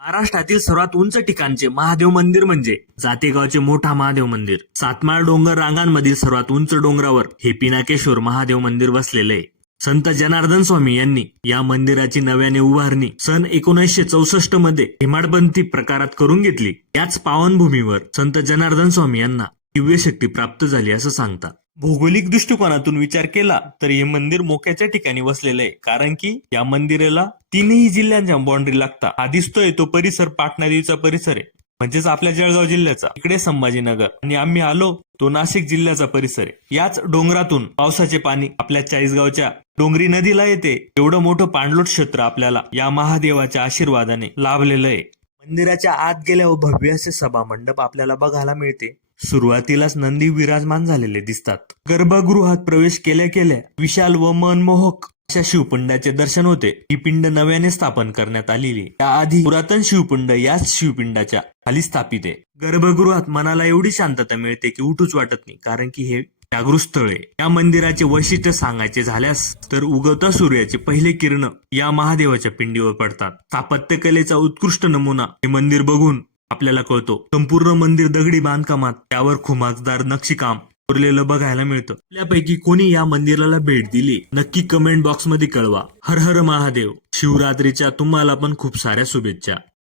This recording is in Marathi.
महाराष्ट्रातील सर्वात उंच ठिकाणचे महादेव मंदिर म्हणजे जातेगावचे मोठा महादेव मंदिर. सातमाळ डोंगर रांगांमधील सर्वात उंच डोंगरावर हे पिनाकेश्वर महादेव मंदिर वसलेले आहे. संत जनार्दन स्वामी यांनी या मंदिराची नव्याने उभारणी सन 1964 मध्ये हेमाडपंथी प्रकारात करून घेतली. याच पावनभूमीवर संत जनार्दन स्वामी यांना दिव्य शक्ती प्राप्त झाली असं सांगतात. भौगोलिक दृष्टिकोनातून विचार केला तर हे मंदिर मोक्याच्या ठिकाणी वसलेलं आहे, कारण की या मंदिराला तीनही जिल्ह्यांच्या बाउंड्री लागतात. हा दिसतोय तो परिसर पाटणादेवीचा परिसर आहे, म्हणजेच आपल्या जळगाव जिल्ह्याचा. इकडे संभाजीनगर आणि आम्ही आलो तो नाशिक जिल्ह्याचा परिसर आहे. याच डोंगरातून पावसाचे पाणी आपल्या चाळीसगावच्या डोंगरी नदीला येते. एवढं मोठं पाणलोट क्षेत्र आपल्याला या महादेवाच्या आशीर्वादाने लाभलेलं आहे. मंदिराच्या आत गेल्यावर भव्य असे सभा मंडप आपल्याला बघायला मिळते. सुरुवातीलाच नंदी विराजमान झालेले दिसतात. गर्भगृहात प्रवेश केल्या केल्या विशाल व मनमोहक अशा शिवपिंडाचे दर्शन होते. ही पिंड नव्याने स्थापन करण्यात आलेली. त्याआधी पुरातन शिवपिंड याच शिवपिंडाच्या खाली स्थापित आहे. गर्भगृहात मनाला एवढी शांतता मिळते की उठूच वाटत नाही, कारण की हे जागृत स्थळ आहे. या मंदिराचे वैशिष्ट्य सांगायचे झाल्यास तर उगवत्या सूर्याचे पहिले किरण या महादेवाच्या पिंडीवर पडतात. स्थापत्यकलेचा उत्कृष्ट नमुना हे मंदिर बघून आपल्याला कळतो. संपूर्ण मंदिर दगडी बांधकामात त्यावर खुमासदार नक्षीकाम कोरलेलं बघायला मिळतं. आपल्यापैकी कोणी या मंदिराला भेट दिली नक्की कमेंट बॉक्स मध्ये कळवा. हर हर महादेव. शिवरात्रीच्या तुम्हाला पण खूप साऱ्या शुभेच्छा.